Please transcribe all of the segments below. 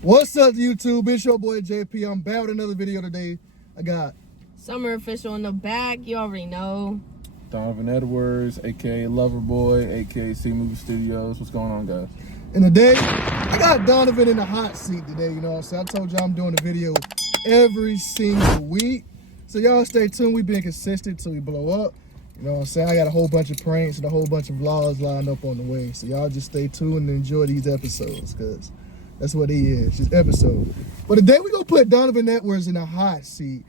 What's up, YouTube? It's your boy JP. I'm back with another video today. I got Summer Official in the back. You already know. Donovan Edwards, aka Loverboy, aka C Movie Studios. What's going on, guys? in the day. I got Donovan in the hot seat today. You know what I'm saying? I told y'all I'm doing a video every single week. So y'all stay tuned. We've been consistent till we blow up. You know what I'm saying? I got a whole bunch of pranks and a whole bunch of vlogs lined up on the way. So y'all just stay tuned and enjoy these episodes, because that's what he is, just episode. But today we gonna put Donovan Edwards in a hot seat,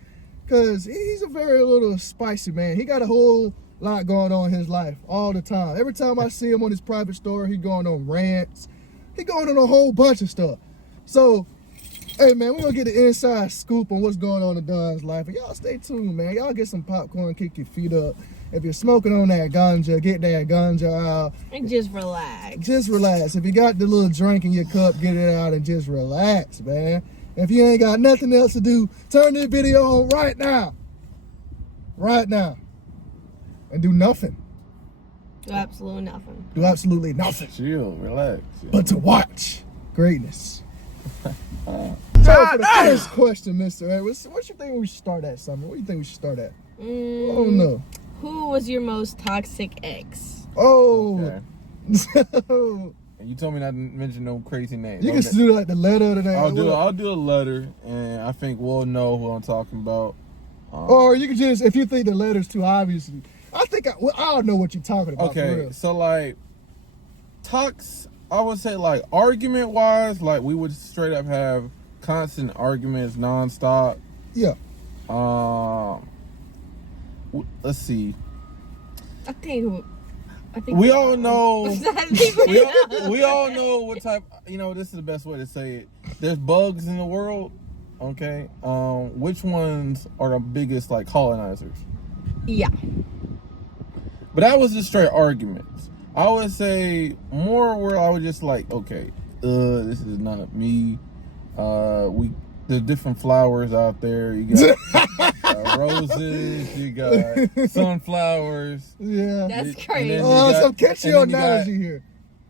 because he's a very little spicy man. He got a whole lot going on in his life all the time. Every time I see him on his private story, he going on rants. He going on a whole bunch of stuff. So, hey man, we're gonna get the inside scoop on what's going on in Don's life. And y'all stay tuned, man. Y'all get some popcorn, kick your feet up. If you're smoking on that ganja, get that ganja out. And just relax. Just relax. If you got the little drink in your cup, get it out and just relax, man. If you ain't got nothing else to do, turn this video on right now. Right now. And do nothing. Do absolutely nothing. Do absolutely nothing. Chill, relax. But to watch greatness. So for the first question, Mr. Edwards, what you think we should start at, Summer? What do you think we should start at? I don't know. Who was your most toxic ex? Oh. Okay. So, And you told me not to mention no crazy names. you can do like the letter of the name. I'll do a letter, and I think we'll know who I'm talking about. Or you can just, if you think the letter's too obvious, I think I'll know what you're talking about. For Okay, real. so like, I would say like argument wise, like we would straight up have constant arguments nonstop. Yeah. Let's see. I think We all know. we We all know what type. This is the best way to say it. There's bugs in the world. Okay. Which ones are the biggest like colonizers? Yeah. But that was just straight arguments. I would say more where I would just like, okay, this is not me. There's different flowers out there. You got roses. You got sunflowers. Yeah. That's crazy. Oh, so catch your analogy here.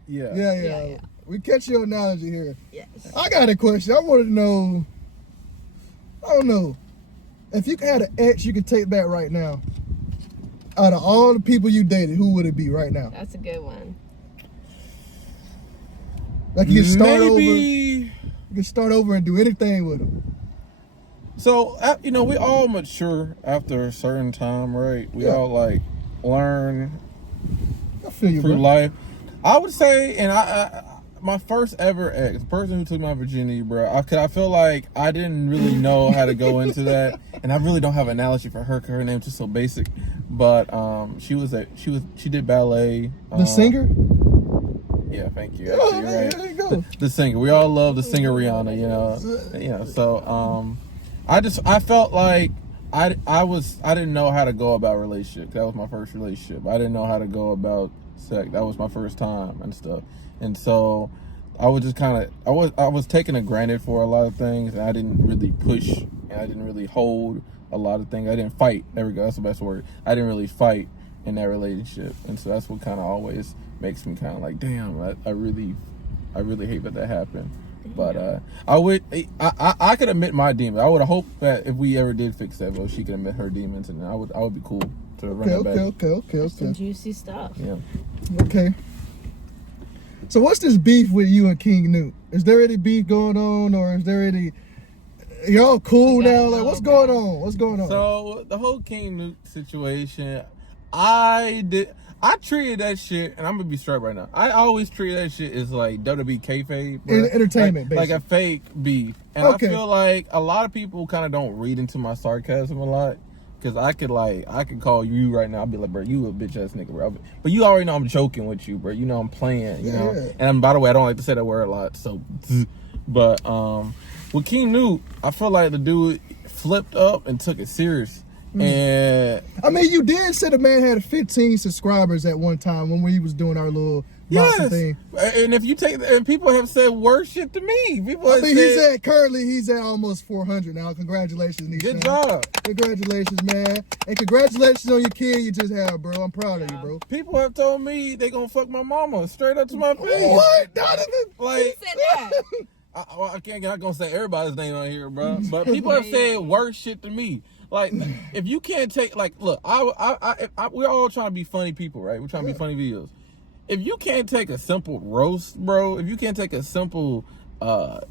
Yeah. Yeah. We catch your analogy here. Yes. I got a question. I want to know. I don't know. If you had an ex you could take back right now, out of all the people you dated, who would it be right now? That's a good one. Like you can start over. Maybe. You can start over and do anything with them. So, we all mature after a certain time, right? We all like learn I feel you, through bro. life. I would say, and I my first ever ex, the person who took my virginity, bro. I feel like I didn't really know how to go into that, and I really don't have an analogy for her because her name's just so basic. But she did ballet. The singer? Yeah, thank you. Oh, Actually, man, right. there you go. The singer. We all love the singer Rihanna, So I felt like I didn't know how to go about relationships. That was my first relationship. I didn't know how to go about sex. That was my first time and stuff. And so I was just I was taken for granted for a lot of things, and I didn't really push, and I didn't really hold a lot of things. I didn't fight. There we go. That's the best word. I didn't really fight in that relationship, and so that's what kind of always makes me kind of like, damn, I really hate that happened. But I could admit my demons. I would hope that if we ever did fix that, well, she could admit her demons, and I would be cool to run that back. Okay. Some juicy stuff. Yeah. Okay. So what's this beef with you and King Newt? Is there any beef going on, or is there any? Y'all cool now? Like, what's going on? What's going on? So the whole King Newt situation, I treated that shit, and I'm gonna be straight right now. I always treat that shit as like WWE kayfabe, entertainment, like a fake beef. And I feel like a lot of people kind of don't read into my sarcasm a lot, because I could call you right now. I'll be like, bro, you a bitch ass nigga, bro. But you already know I'm joking with you, bro. You know I'm playing, you know. And by the way, I don't like to say that word a lot, so. But with King Newt, I feel like the dude flipped up and took it serious. And I mean, you did say the man had 15 subscribers at one time when we was doing our little boxing thing. And if you and people have said worse shit to me. People have said currently he's at almost 400 now. Congratulations, Nisha. Good job. Congratulations, man. And congratulations on your kid you just had, bro. I'm proud of you, bro. People have told me they gonna fuck my mama straight up to my face. What? Donovan? Like, Who said that? I can't not gonna say everybody's name on here, bro. But people have said worse shit to me. Like, if you can't take, like, look, we're all trying to be funny people, right? We're trying to be funny videos. If you can't take a simple roast, bro, if you can't take a simple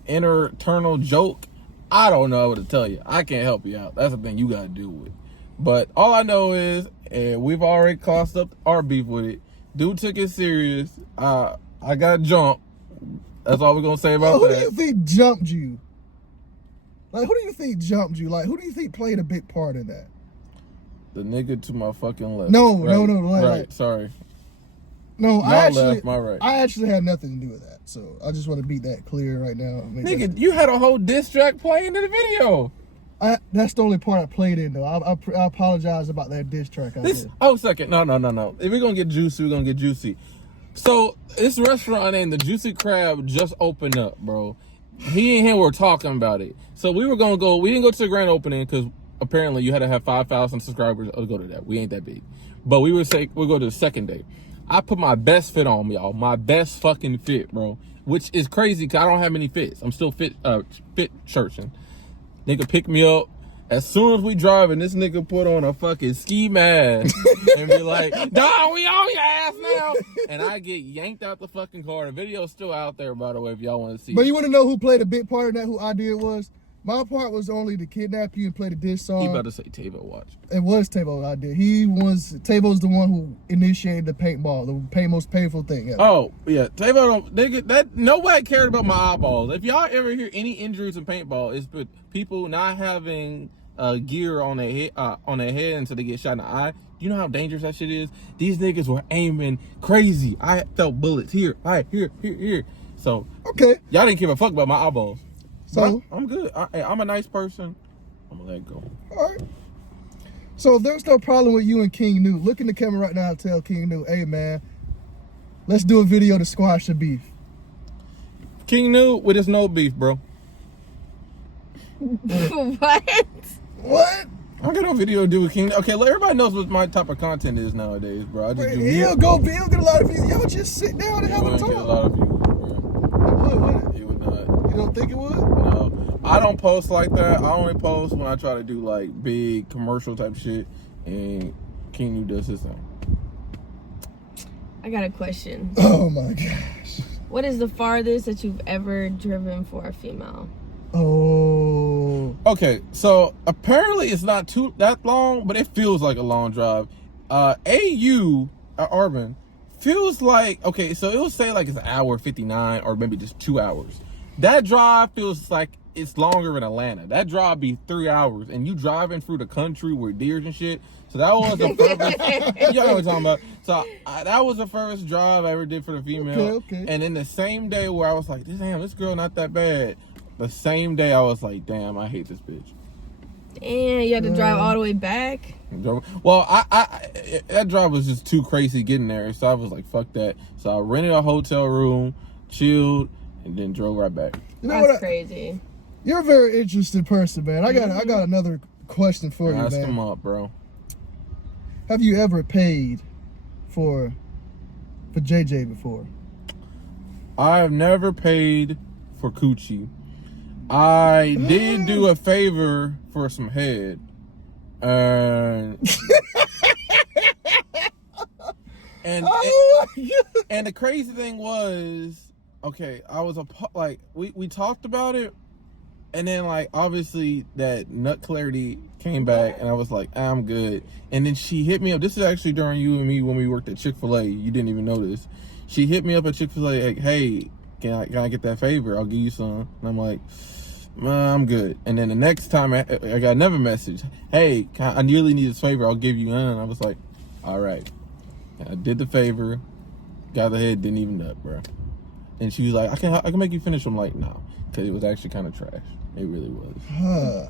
internal joke, I don't know what to tell you. I can't help you out. That's the thing you gotta deal with. But all I know is, and we've already crossed up our beef with it. Dude took it serious. I got jumped. That's all we're gonna say about that. Who do you think jumped you? Like, who do you think jumped you? Like, who do you think played a big part in that? The nigga to my fucking left. No. Right, sorry. No, left, my right. I actually had nothing to do with that. So I just want to beat that clear right now. Nigga, you had a whole diss track playing in the video. That's the only part I played in, though. I apologize about that diss track. Second. No. If we're gonna get juicy, we're gonna get juicy. So this restaurant named the Juicy Crab just opened up, bro. He and him were talking about it. So we were gonna go. We didn't go to the grand opening because apparently you had to have 5,000 subscribers to go to that. We ain't that big. But we'll go to the second day. I put my best fit on, y'all. My best fucking fit, bro. Which is crazy because I don't have many fits. I'm still fit searching. Nigga pick me up. As soon as we driving, this nigga put on a fucking ski mask and be like, "Dawg, we on your ass now." And I get yanked out the fucking car. The video's still out there, by the way, if y'all want to see. But you want to know who played a big part in that? Who idea it was? My part was only to kidnap you and play the diss song. You about to say Tavo, watch. It was Tavo's idea. Tavo's the one who initiated the paintball, the most painful thing ever. Oh, yeah. Tavo, nigga, that nobody cared about my eyeballs. If y'all ever hear any injuries in paintball, it's with people not having gear on their head until they get shot in the eye. You know how dangerous that shit is? These niggas were aiming crazy. I felt bullets here. Here. So, okay. Y'all didn't give a fuck about my eyeballs. So I'm good. I'm a nice person. I'm gonna let it go. All right. So if there's no problem with you and King New, look in the camera right now and tell King New, "Hey man, let's do a video to squash the beef." King New with his no beef, bro. What? What? I got no video to do with King. Okay, everybody knows what my type of content is nowadays, bro. I just do. He'll get a lot of views. Y'all just sit down and have a talk. Get a lot of views, What? It would not. You don't think it would? No, I don't post like that. I only post when I try to do like big commercial type shit, and King New does his thing. I got a question. Oh my gosh. What is the farthest that you've ever driven for a female? Oh. Okay, so apparently it's not that long, but it feels like a long drive. AU Urban feels like, okay, so it'll say like it's an hour 59 or maybe just 2 hours. That drive feels like it's longer in Atlanta. That drive be 3 hours, and you driving through the country with deers and shit. So that was the first. Y'all know what I'm talking about. So that was the first drive I ever did for the female. Okay. And then the same day where I was like, damn, this girl not that bad. The same day I was like, damn, I hate this bitch. Damn, you had to drive all the way back? Well, I that drive was just too crazy getting there. So I was like, fuck that. So I rented a hotel room, chilled, and then drove right back. You know That's crazy. You're a very interesting person, man. I got another question for you, man. Ask him up, bro. Have you ever paid for JJ before? I've never paid for coochie. I did do a favor for some head. And and the crazy thing was, okay, I was we talked about it, and then like obviously that nut clarity came back, and I was like, I'm good. And then she hit me up. This is actually during you and me when we worked at Chick-fil-A. You didn't even know this. She hit me up at Chick-fil-A like, hey, can I get that favor? I'll give you some. And I'm like, I'm good. And then the next time I got another message. Hey, I really need this favor. I'll give you one. And I was like, all right. And I did the favor. Got the head, didn't even nut, bro. And she was like, I can make you finish. I'm like, no, because it was actually kind of trash. It really was.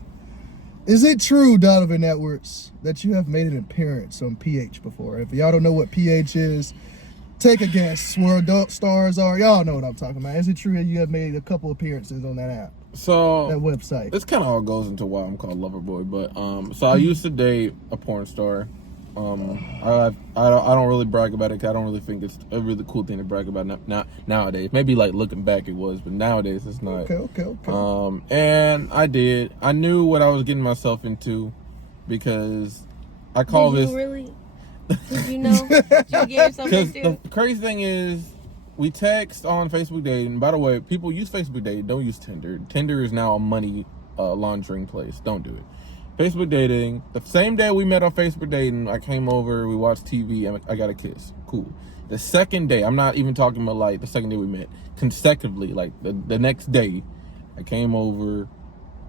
Is it true, Donovan Edwards, that you have made an appearance on PH before? If y'all don't know what PH is, take a guess where adult stars are. Y'all know what I'm talking about. Is it true that you have made a couple appearances on that app? So that website. This kind of all goes into why I'm called Loverboy. But so I used to date a porn star, I don't really brag about it. 'Cause I don't really think it's a really cool thing to brag about nowadays. Maybe like looking back it was, but nowadays it's not. Okay. And I knew what I was getting myself into because I call Did this. you really? Did you know? Did you get yourself Because into? the crazy thing is, we text on Facebook dating. By the way, people use Facebook dating. Don't use Tinder. Tinder is now a money laundering place. Don't do it. Facebook dating. The same day we met on Facebook dating, I came over. We watched TV. And I got a kiss. Cool. The second day, I'm not even talking about like the second day we met. Consecutively, like the next day, I came over.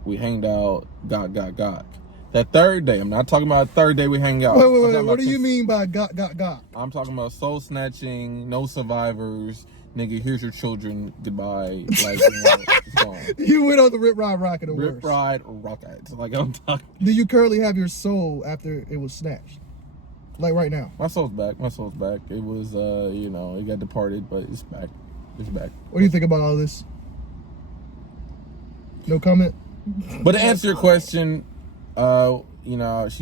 We hanged out. Got. That third day, I'm not talking about third day we hang out. Wait. What do you mean by got? I'm talking about soul snatching, no survivors, nigga. Here's your children. Goodbye. Like, it's gone. You went on the rip ride rocket or Rip worse. ride rocket. Like I'm talking. Do you currently have your soul after it was snatched? Like right now? My soul's back. It was, it got departed, but it's back. What do you think about all this? No comment. But to answer your question, she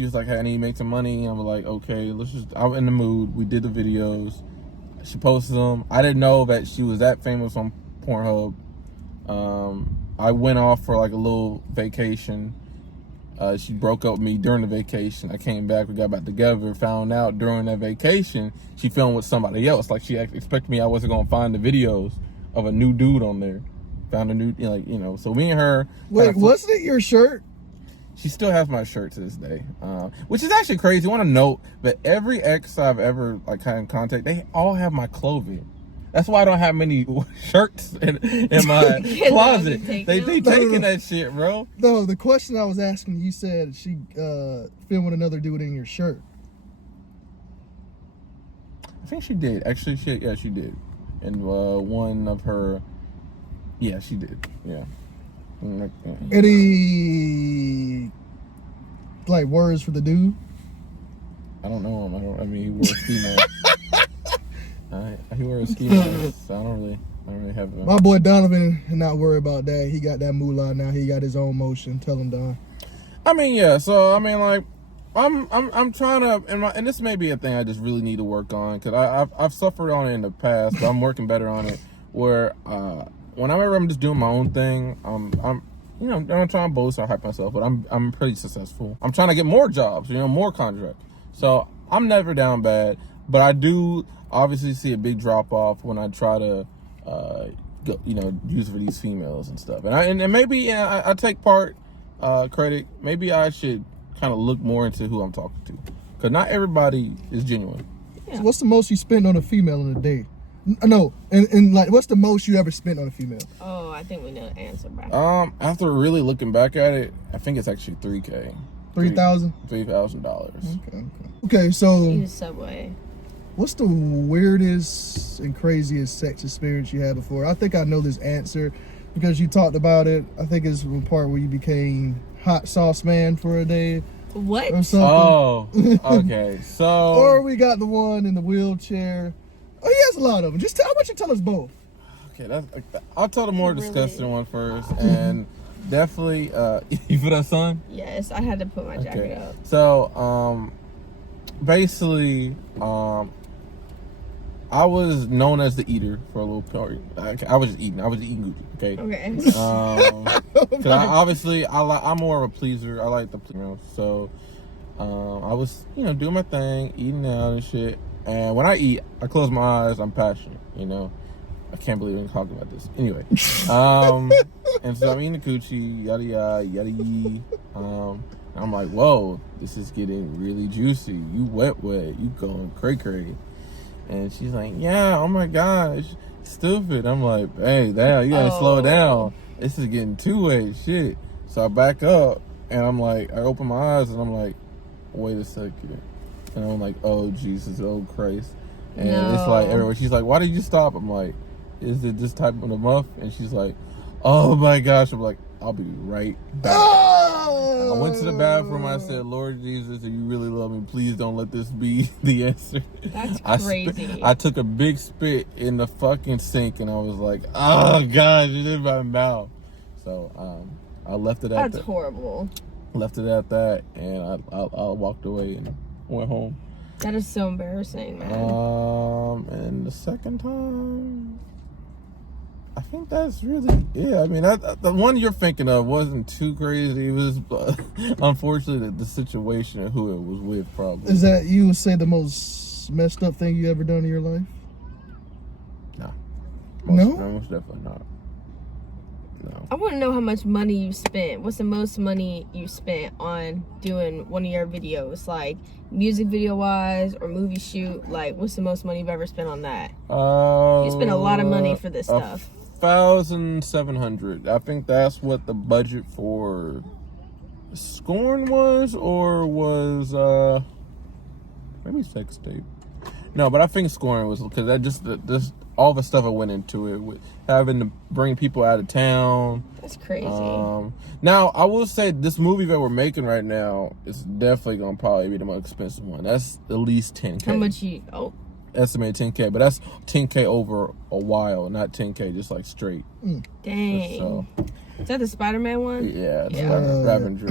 was like, "Hey, I need to make some money." I'm like, "Okay, I'm in the mood." We did the videos. She posted them. I didn't know that she was that famous on Pornhub. I went off for like a little vacation. She broke up with me during the vacation. I came back. We got back together. Found out during that vacation she filmed with somebody else. Like she expected me. I wasn't gonna find the videos of a new dude on there. Found a new, So me and her. Wait, wasn't it your shirt? She still has my shirt to this day, which is actually crazy. I want to note that every ex I've ever kind of contact, they all have my clothing. That's why I don't have many shirts in my closet. They taking that shit, bro. No, the question I was asking, you said she filmed with another dude in your shirt. I think she did. Actually, she did. And one of her, she did. Yeah. Any words for the dude? I don't know him. He wore a ski mask. He wore a ski mask. So I don't really have him. My boy Donovan, not worry about that. He got that moolah now. He got his own motion. Tell him, Don. So I'm trying to, and this may be a thing I just really need to work on because I've suffered on it in the past, but I'm working better on it. Where whenever I'm just doing my own thing, I'm trying to boast or hype myself, but I'm pretty successful. I'm trying to get more jobs, more contracts. So I'm never down bad, but I do obviously see a big drop off when I try to, use for these females and stuff. And maybe I take part credit. Maybe I should kind of look more into who I'm talking to, because not everybody is genuine. Yeah. So what's the most you spend on a female in a day? No, and what's the most you ever spent on a female? Oh, I think we know the answer, bro. After really looking back at it, I think it's actually $3,000. $3,000? $3,000. Okay, so Use Subway. What's the weirdest and craziest sex experience you had before? I think I know this answer because you talked about it. I think it's the part where you became hot sauce man for a day. What? Or something. Oh, okay. So. Or we got the one in the wheelchair. Oh, he has a lot of them. How about you tell us both? Okay, I'll tell the more disgusting one first, and definitely. You feel that, son? Yes, I had to put my jacket up. So, basically, I was known as the eater for a little period. I was just eating. I was eating Gucci. Okay. Because I'm more of a pleaser. I like the so. I was doing my thing, eating out and shit. And when I eat, I close my eyes. I'm passionate. I can't believe I'm talking about this. Anyway, and so I'm eating the coochie, yada yada yada yee. I'm like, whoa, this is getting really juicy. You wet, you going cray. And she's like, yeah, oh my gosh, stupid. I'm like, hey, damn, you gotta slow down. This is getting too wet, shit. So I back up, and I'm like, I open my eyes, and I'm like, wait a second. And I'm like, oh Jesus, oh Christ. And it's like everywhere. She's like, why did you stop? I'm like, is it this type of a muff? And she's like, oh my gosh. I'm like, I'll be right back. I went to the bathroom. I said, Lord Jesus, if you really love me, please don't let this be the answer. That's crazy. I took a big spit in the fucking sink, and I was like, oh God, it's in my mouth. So I left it at that. That's horrible. Left it at that, and I walked away and went home. That is so embarrassing, man. And the second time, I think that's really, yeah. I mean, the one you're thinking of wasn't too crazy. It was, unfortunately, the situation and who it was with, probably. Is that, you would say, the most messed up thing you ever done in your life? No. No? Most definitely not. No. I want to know how much money you spent. What's the most money you spent on doing one of your videos? Like, music video wise or movie shoot? Like, what's the most money you've ever spent on that? You spend a lot of money for this stuff. 1,700. I think that's what the budget for Scorn was, or was maybe sex tape. No, but I think Scorn was, because that just all the stuff that went into it, with having to bring people out of town. That's crazy. Now I will say this movie that we're making right now is definitely gonna probably be the most expensive one. That's at least 10K. How much you? Oh. Estimate 10K, but that's 10K over a while, not 10K just like straight. Dang. So, is that the Spider-Man one? yeah, the Ravager.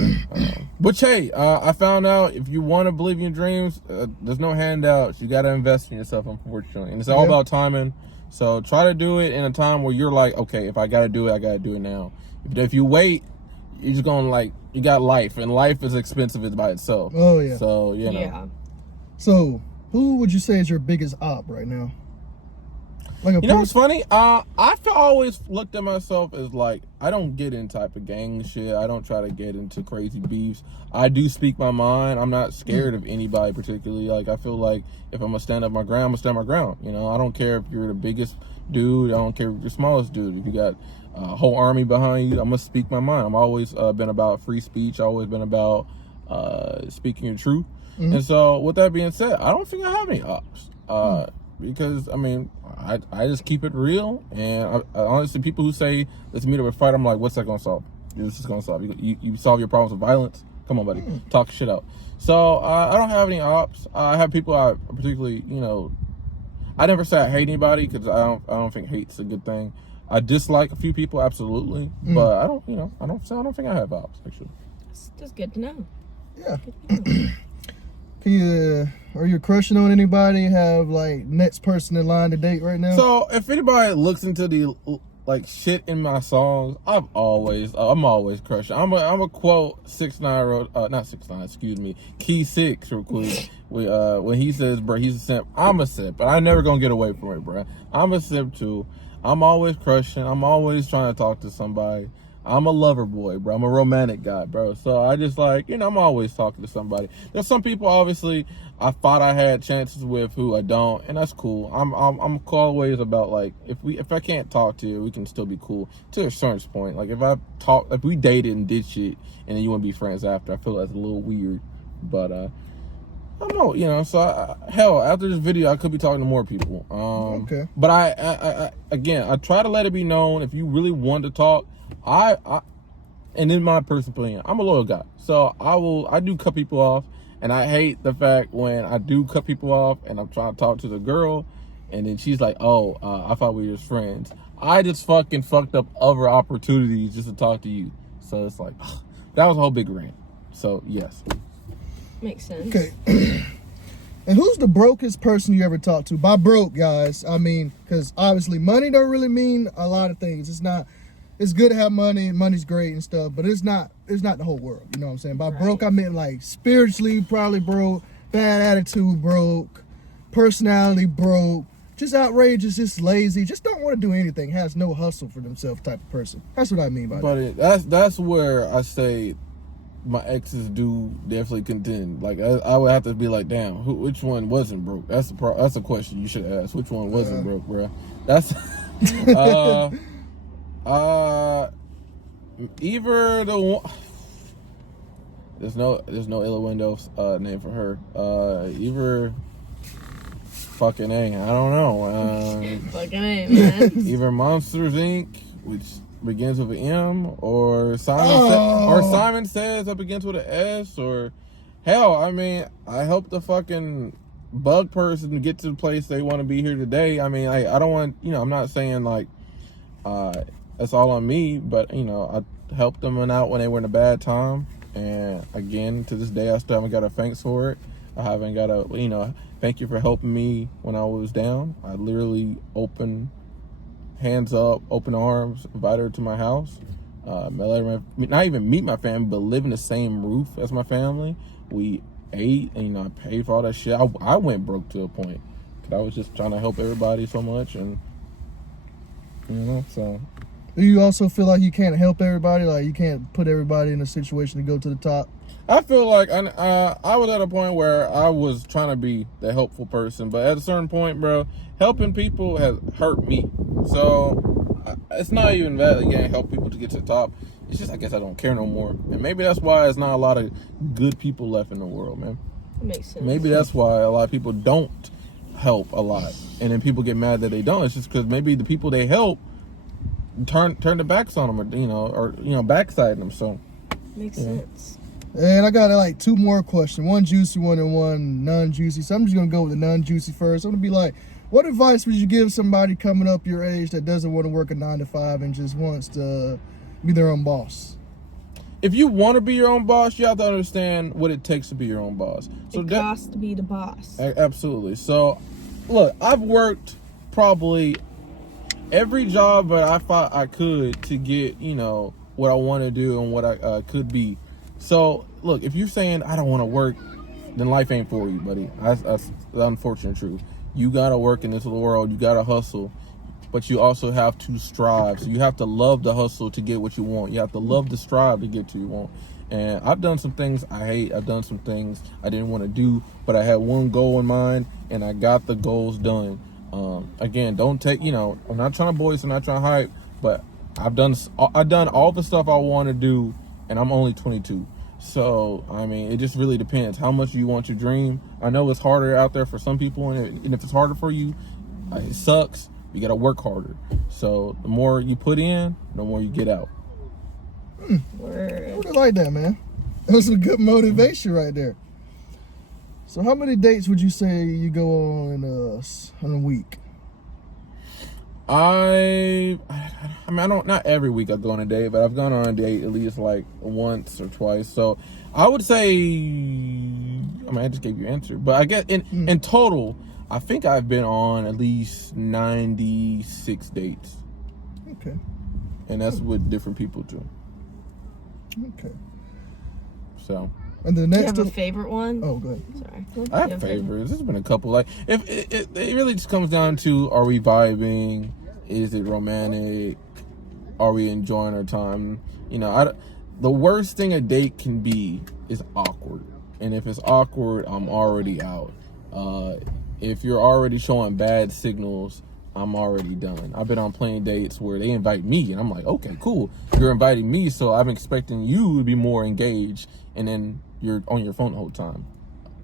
But hey, I found out if you want to believe in your dreams, there's no handouts. You got to invest in yourself, unfortunately, and it's all about timing. So try to do it in a time where you're like, okay, if I got to do it, I got to do it now. If you wait, you're just gonna you got life, and life is expensive by itself. Oh yeah. So Yeah. So, who would you say is your biggest op right now? Like it's funny. I've always looked at myself as like, I don't get in type of gang shit. I don't try to get into crazy beefs. I do speak my mind. I'm not scared of anybody particularly. Like, I feel like if I'm gonna stand up my ground, I'm gonna stand my ground. I don't care if you're the biggest dude. I don't care if you're the smallest dude. If you got a whole army behind you, I'm gonna speak my mind. I'm always been about free speech. Always been about speaking your truth. And so, with that being said, I don't think I have any ops. Because, I mean, I just keep it real. And I honestly, people who say, let's meet up and fight, I'm like, what's that going to solve? This is going to solve. You solve your problems with violence? Come on, buddy. Talk shit out. So, I don't have any ops. I have people I particularly, I never say I hate anybody, because I don't think hate's a good thing. I dislike a few people, absolutely. But I don't think I have ops, actually. It's just good to know. Yeah. Are you crushing on anybody? Have like next person in line to date right now? So if anybody looks into the shit in my songs, I'm always crushing. I'm a quote 6ix9ine, not 6ix9ine, excuse me, Key Six real quick. When he says, bro, he's a simp. I'm a simp, but I never gonna get away from it, bro. I'm a simp too. I'm always crushing. I'm always trying to talk to somebody. I'm a lover boy, bro. I'm a romantic guy, bro. So I just I'm always talking to somebody. There's some people, obviously, I thought I had chances with who I don't, and that's cool. I'm always about if I can't talk to you, we can still be cool to a certain point. Like if we dated and did shit, and then you want to be friends after, I feel that's a little weird. But I don't know, So hell, after this video, I could be talking to more people. Okay. But I again, I try to let it be known if you really want to talk. And in my personal opinion, I'm a loyal guy, so I do cut people off, and I hate the fact when I do cut people off and I'm trying to talk to the girl, and then she's like, "Oh, I thought we were just friends." I just fucking fucked up other opportunities just to talk to you, so it's like that was a whole big rant. So yes, makes sense. Okay. And who's the brokest person you ever talked to? By broke, guys, I mean, because obviously money don't really mean a lot of things. It's good to have money, and money's great and stuff, but it's not the whole world. You know what I'm saying? By broke, I meant like spiritually probably broke, bad attitude broke, personality broke, just outrageous, just lazy, just don't want to do anything, has no hustle for themselves type of person. That's what I mean by that. But that's where I say my exes do definitely contend. Like I would have to be like, damn, which one wasn't broke? That's a question you should ask. Which one wasn't broke, bro? That's either the one. There's no Illa Windows name for her. Either fucking A. I don't know. Fucking A, man. Either Monsters Inc., which begins with an M, or Simon Says that begins with an S, or hell, I mean, I hope the fucking bug person get to the place they want to be here today. I mean, I don't want, I'm not saying like that's all on me, but I helped them out when they were in a bad time, and again, to this day, I still haven't got a thanks for it. I haven't got to, thank you for helping me when I was down. I literally opened hands up, open arms, invited her to my house. Let her not even meet my family, but live in the same roof as my family. We ate, and I paid for all that shit. I went broke to a point because I was just trying to help everybody so much, and so. Do you also feel like you can't help everybody? Like you can't put everybody in a situation to go to the top? I feel like I was at a point where I was trying to be the helpful person, but at a certain point, bro, helping people has hurt me. So it's not even that you can't help people to get to the top. It's just I guess I don't care no more, and maybe that's why there's not a lot of good people left in the world, man. That makes sense. Maybe that's why a lot of people don't help a lot, and then people get mad that they don't. It's just because maybe the people they help turn their backs on them, or backside them. So makes sense. And I got like two more questions, one juicy one and one non-juicy. So I'm just gonna go with the non-juicy first. I'm gonna be like, what advice would you give somebody coming up your age that doesn't want to work a 9 to 5 and just wants to be their own boss? If you want to be your own boss, you have to understand what it takes to be your own boss. So it costs to be the boss. Absolutely. So, look, I've worked probably every job that I thought I could to get, what I want to do and what I could be. So, look, if you're saying I don't want to work, then life ain't for you, buddy. That's the unfortunate truth. You got to work in this world. You got to hustle. But you also have to strive. So you have to love the hustle to get what you want. You have to love the strive to get what you want. And I've done some things I hate. I've done some things I didn't want to do. But I had one goal in mind, and I got the goals done. Again, don't take, I'm not trying to voice, I'm not trying to hype, but I've done all the stuff I want to do, and I'm only 22. So, I mean, it just really depends how much you want your dream. I know it's harder out there for some people, and if it's harder for you, it sucks. You got to work harder. So the more you put in, the more you get out. Word. I really like that, man. That was some good motivation right there. So how many dates would you say you go on in a week? I mean, I don't, not every week I go on a date, but I've gone on a date at least like once or twice. So I would say, I just gave you an answer, but I guess in total, I think I've been on at least 96 dates. Okay. And that's with different people too. Okay. So. And the next. You have a favorite one? Oh, go ahead. Sorry. I have favorites. There's been a couple. Like, if it really just comes down to, are we vibing? Is it romantic? Are we enjoying our time? The worst thing a date can be is awkward. And if it's awkward, I'm already out. If you're already showing bad signals, I'm already done. I've been on plenty of dates where they invite me, and I'm like, okay, cool. You're inviting me, so I'm expecting you to be more engaged, and then you're on your phone the whole time.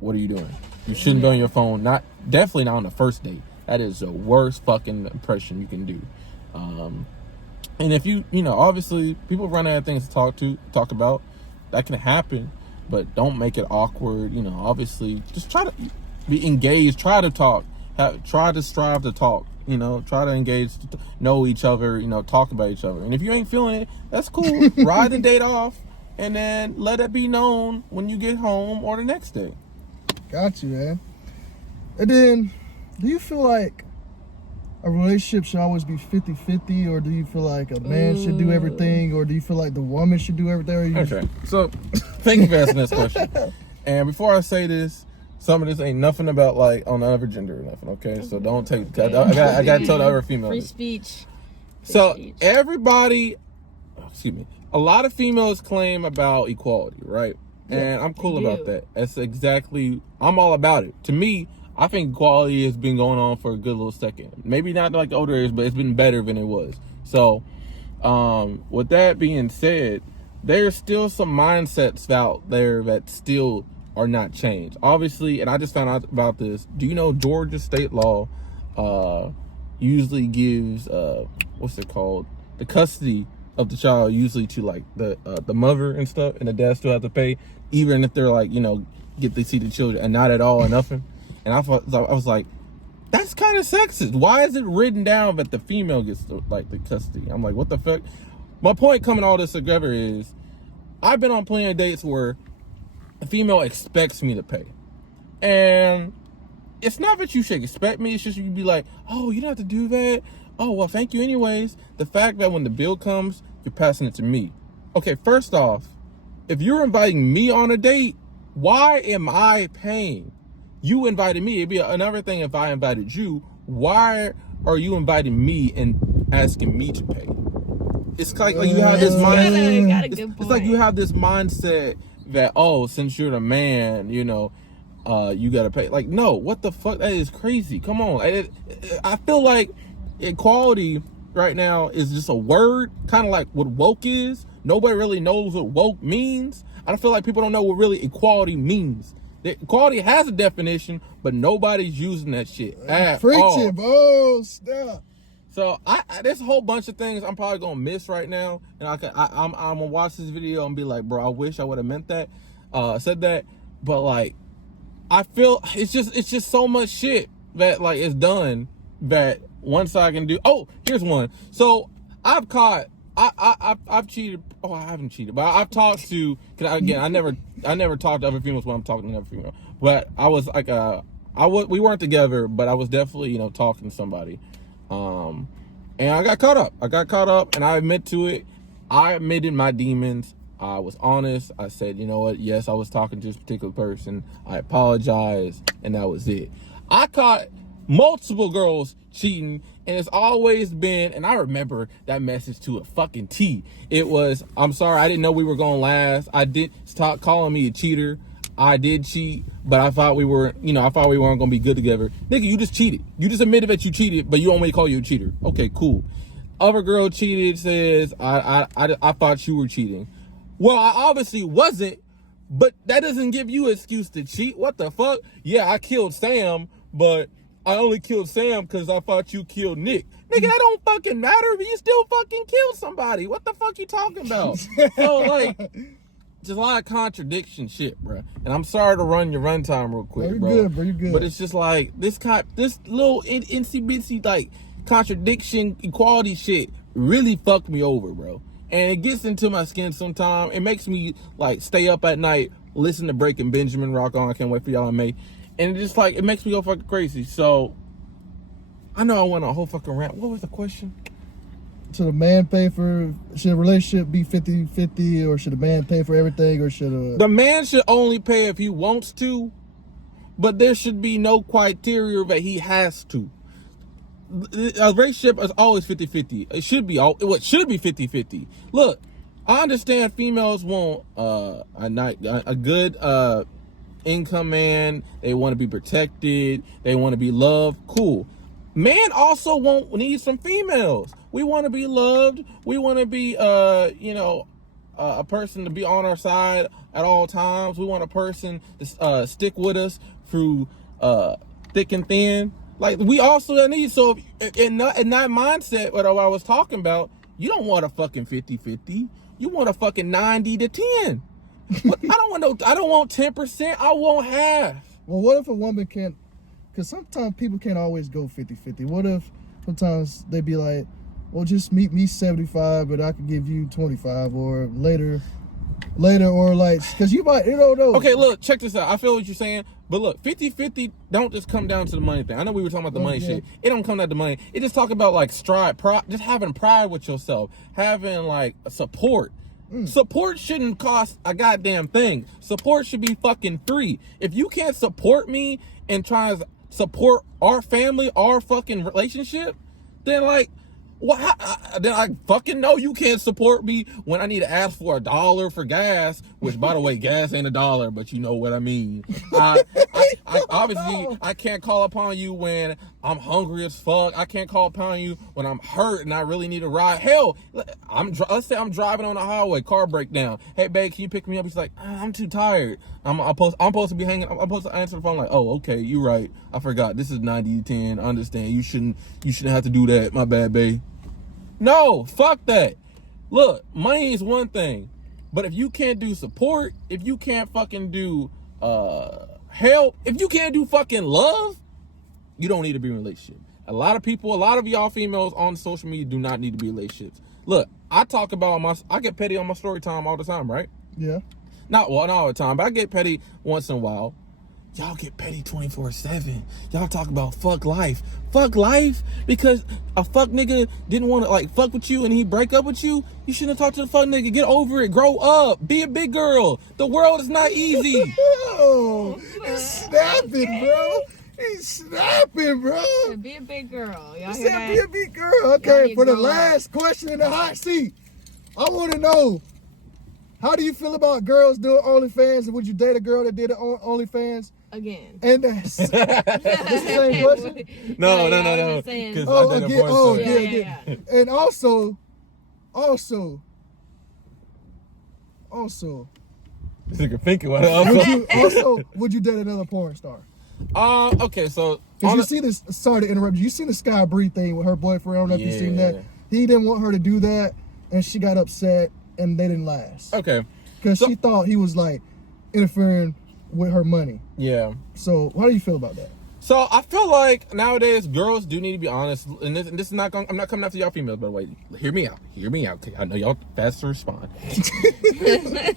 What are you doing? You shouldn't be on your phone. Definitely not on the first date. That is the worst fucking impression you can do. And if obviously people run out of things to talk about. That can happen, but don't make it awkward. Obviously, just try to be engaged. Try to talk. Try to strive to talk. Try to engage, know each other. Talk about each other. And if you ain't feeling it, that's cool. Ride the date off, and then let it be known when you get home or the next day. Got you, man. And then, do you feel like a relationship should always be 50-50, or do you feel like a man should do everything, or do you feel like the woman should do everything? Okay, so thank you for asking this question. And before I say this, some of this ain't nothing about like on another gender or nothing. Okay, so don't take. I got to tell the other females. Free speech. Everybody, a lot of females claim about equality, right? And I'm cool about that. That's exactly, I'm all about it. To me, I think equality has been going on for a good little second. Maybe not like the older years, but it's been better than it was. So, with that being said, there's still some mindsets out there that still are not changed. Obviously, and I just found out about this. Do you know Georgia state law usually gives, what's it called? The custody of the child usually to like the mother and stuff, and the dad still have to pay, even if they're like, get to see the children and not at all or nothing. And I was like, that's kind of sexist. Why is it written down that the female gets the custody? I'm like, what the fuck? My point coming all this together is, I've been on plenty of dates where a female expects me to pay. And it's not that you should expect me. It's just you be like, oh, you don't have to do that. Oh, well, thank you anyways. The fact that when the bill comes, you're passing it to me. Okay, first off, if you're inviting me on a date, why am I paying? You invited me. It'd be another thing if I invited you. Why are you inviting me and asking me to pay? It's like you have this mindset. Got a good It's like you have this mindset that, oh, since you're the man, you know, you gotta pay. Like, no, what the fuck? That is crazy. Come on. I feel like equality right now is just a word, kind of like what woke is. Nobody really knows what woke means. I don't feel like people don't know what really equality means. Equality has a definition, but nobody's using that shit at all. Preaching, bro. Stop. So there's a whole bunch of things I'm probably gonna miss right now, and I'm gonna watch this video and be like, bro, I wish I would have meant that, said that, but like, I feel it's just so much shit that like is done that once I can do. Oh, here's one. So I've cheated. Oh, I haven't cheated, but I've talked to. Cause again, I never talked to other females when I'm talking to another female. But I was like, we weren't together, but I was definitely talking to somebody. And I got caught up, and I admit to it. I admitted my demons. I was honest. I said, you know what? Yes, I was talking to this particular person. I apologized, and that was it. I caught multiple girls cheating, and it's always been, and I remember that message to a fucking T. It was, I'm sorry, I didn't know we were going to last. I did stop calling me a cheater. I did cheat, but I thought we weren't going to be good together. Nigga, you just cheated. You just admitted that you cheated, but you want me to call you a cheater. Okay, cool. Other girl cheated, says, I thought you were cheating. Well, I obviously wasn't, but that doesn't give you an excuse to cheat. What the fuck? Yeah, I killed Sam, but I only killed Sam because I thought you killed Nick. Nigga, that don't fucking matter. You still fucking killed somebody. What the fuck you talking about? So, like, just a lot of contradiction shit, bro. And I'm sorry to run your runtime real quick, bro. You're good, bro. You're good. But it's just like, this little insy-bitsy, like, contradiction, equality shit really fucked me over, bro. And it gets into my skin sometimes. It makes me, like, stay up at night, listen to Breaking Benjamin rock on. I can't wait for y'all in May. And it's just like, it makes me go fucking crazy. So, I know I went on a whole fucking rant. What was the question? Should a man pay for, should a relationship be 50-50, or should a man pay for everything, or should The man should only pay if he wants to, but there should be no criteria that he has to. A relationship is always 50-50. It should be 50-50. Look, I understand females want a good income man. They want to be protected. They want to be loved. Cool. Man also needs some females. We want to be loved. We want to be a person to be on our side at all times. We want a person to stick with us through thick and thin. Like, we also need, so in that mindset, what I was talking about, you don't want a fucking 50-50. You want a fucking 90-10. I don't want 10%. I want half. Well, what if a woman can't, because sometimes people can't always go 50-50. What if sometimes they be like, well, just meet me 75, but I can give you 25, or later, or like, because you might, know. Okay, look, check this out. I feel what you're saying, but look, 50-50 don't just come down to the money thing. I know we were talking about the money shit. It don't come down to money. It just talk about like pride, just having pride with yourself, having like support. Support shouldn't cost a goddamn thing. Support should be fucking free. If you can't support me and try to support our family, our fucking relationship, then like, then I fucking know you can't support me when I need to ask for $1 for gas, which, by the way, gas ain't $1, but you know what I mean. I obviously, I can't call upon you when I'm hungry as fuck. I can't call upon you when I'm hurt and I really need a ride. Hell, let's say I'm driving on the highway, car breakdown. Hey, babe, can you pick me up? He's like, I'm too tired. I'm supposed to be hanging. I'm supposed to answer the phone like, oh, okay, you're right. I forgot. This is 90-10. I understand. You shouldn't have to do that. My bad, babe. No, fuck that. Look, money is one thing, but if you can't do support, if you can't fucking do help, if you can't do fucking love, you don't need to be in a relationship. A lot of y'all females on social media do not need to be in relationships. Look, I get petty on my story time all the time, right? Yeah. Not all the time, but I get petty once in a while. y'all get petty 24/7. Y'all talk about fuck life. Fuck life? Because a fuck nigga didn't want to like fuck with you and he break up with you? You shouldn't have talked to the fuck nigga. Get over it. Grow up. Be a big girl. The world is not easy. Oh, he's snapping, bro. He's snapping, bro. Be a big girl. Y'all He hear said that? be a big girl. Y'all Okay, need for the to grow up. last question in the hot seat, I want to know, how do you feel about girls doing OnlyFans, and would you date a girl that did an OnlyFans? Again. And that's this the same question. No. I was just saying. 'Cause Oh, I did a again, porn oh, star. yeah. And also, This nigga thinking what would you date another porn star? Okay, so Because you see this, sorry to interrupt you see the Sky Bree thing with her boyfriend. I don't know if you've seen that. Yeah. He didn't want her to do that, and she got upset, and they didn't last. okay, Because she thought he was like interfering with her money. yeah. So how do you feel about that? So I feel like nowadays girls do need to be honest, and this is not going. I'm not coming after y'all females, by the way. Hear me out. Okay, I know y'all fast to respond.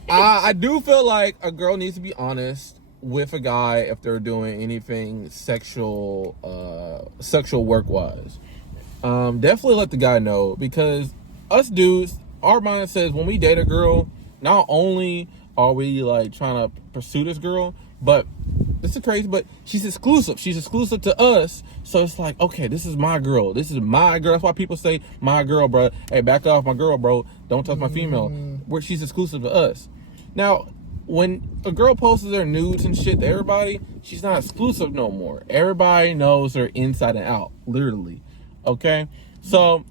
I do feel like a girl needs to be honest with a guy if they're doing anything sexual work wise. Definitely let the guy know, because us dudes, our mind says when we date a girl, not only are we like trying to pursue this girl, but this is crazy, but she's exclusive. She's exclusive to us. So it's like, okay, this is my girl. This is my girl. That's why people say my girl, bro. Hey, back off my girl, bro. Don't touch my female. Where she's exclusive to us. Now, when a girl posts their nudes and shit to everybody, she's not exclusive no more. Everybody knows her inside and out, literally. Okay? So,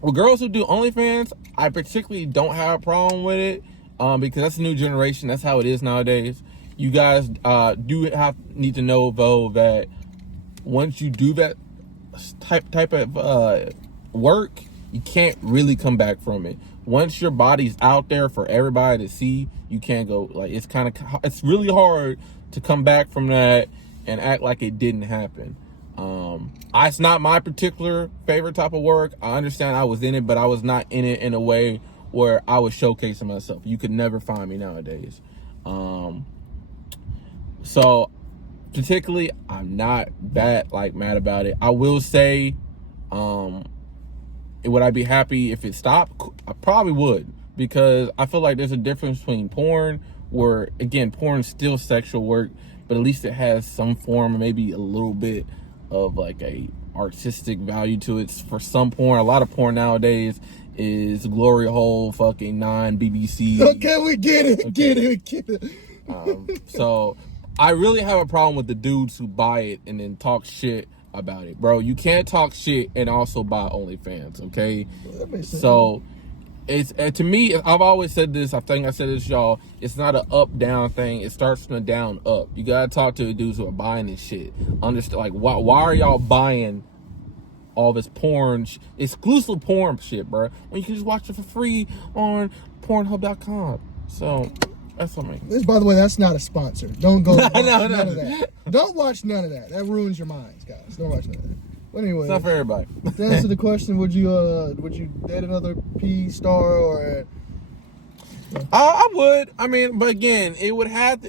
with girls who do OnlyFans, I particularly don't have a problem with it, because that's the new generation. That's how it is nowadays. You guys need to know, though, that once you do that type of work, you can't really come back from it. Once your body's out there for everybody to see, you can't go, like, it's really hard to come back from that and act like it didn't happen. It's not my particular favorite type of work. I understand I was in it, but I was not in it in a way where I was showcasing myself. You could never find me nowadays. So particularly, I'm not that mad about it. I will say, would I be happy if it stopped? I probably would, because I feel like there's a difference between porn, where again, porn is still sexual work, but at least it has some form, maybe a little bit of like a artistic value to it. For some porn, a lot of porn nowadays is glory hole, fucking non-BBC. Okay, we get it. Okay. Get it. So I really have a problem with the dudes who buy it and then talk shit about it, bro. You can't talk shit and also buy OnlyFans, okay? That makes sense. So it's to me, I've always said this. I think I said this, y'all. It's not an up down thing. It starts from the down up. You gotta talk to the dudes who are buying this shit. Understand? Like, why are y'all buying all this porn, exclusive porn shit, bro, when you can just watch it for free on Pornhub.com? So that's what I mean. This, by the way, that's not a sponsor. Don't go. No. None of that. Don't watch none of that. That ruins your minds, guys. Don't watch none of that. But anyway, It's not for everybody. to answer the question, would you date another P star or? I would. I mean, but again, it would have to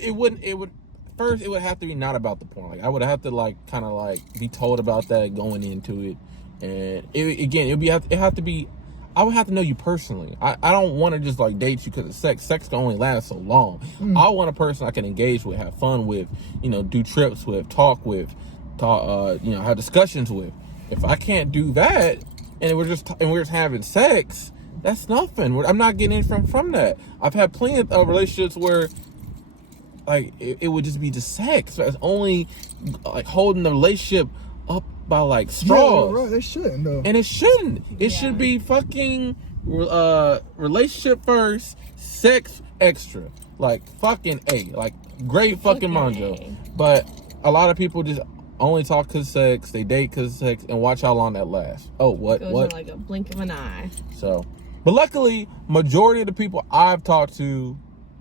be not about the porn. Like, I would have to kind of be told about that going into it, and it have to be. I would have to know you personally. I don't want to just date you because of sex. Sex can only last so long. I want a person I can engage with, have fun with, do trips with, talk with, have discussions with. If I can't do that, and we're just having sex, that's nothing. I'm not getting anything from that. I've had plenty of relationships where it would just be the sex. It's only holding the relationship up by straws. Yeah, right. They shouldn't though. And it shouldn't. It should be fucking relationship first, sex extra. Fucking A. Great fucking manjo. But a lot of people just only talk because sex, they date because sex, and watch how long that lasts. Oh, what? Goes What? in like a blink of an eye. So, but luckily, majority of the people I've talked to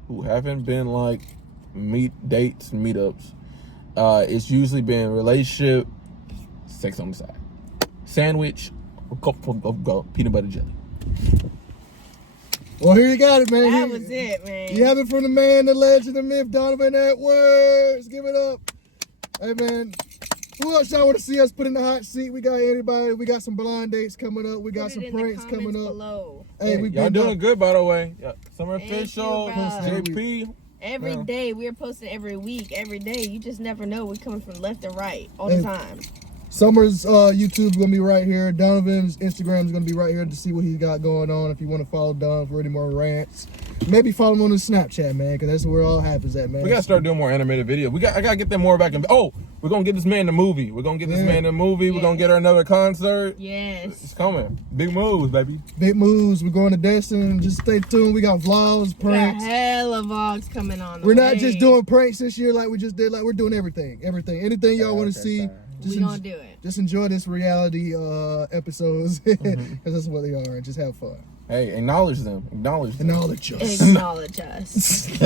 who haven't been dates and meetups, it's usually been relationship, sex on the side, sandwich, go peanut butter jelly. Well, here you got it, man. That was it, man. You have it from the man, the legend, the myth, Donovan Edwards. Give it up Hey man, who else y'all want to see us put in the hot seat? We got anybody? We got some blind dates coming up. We got some pranks coming up. Below. Hey, we y'all doing good, by the way. Yeah. Summer Thank official, you, God. JP. Every day we're posting every week, every day. You just never know. We're coming from left and right all the time. Summer's YouTube's gonna be right here. Donovan's Instagram's gonna be right here to see what he's got going on. If you want to follow Don for any more rants, maybe follow him on his Snapchat, man, because that's where it all happens at, man. We gotta start doing more animated videos. I gotta get them more back in. Oh, we're gonna get this man the movie. We're gonna get this man the movie. We're gonna get her another concert. Yes. It's coming. Big moves, baby. Big moves. We're going to Destin. Just stay tuned. We got vlogs, pranks. We got hella vlogs coming on. We're not just doing pranks this year like we just did. Like we're doing everything. Anything y'all want to see. We're gonna do it. Just enjoy this reality episodes because that's what they are. Just have fun. Hey, acknowledge them. Acknowledge them. Acknowledge us. Acknowledge us.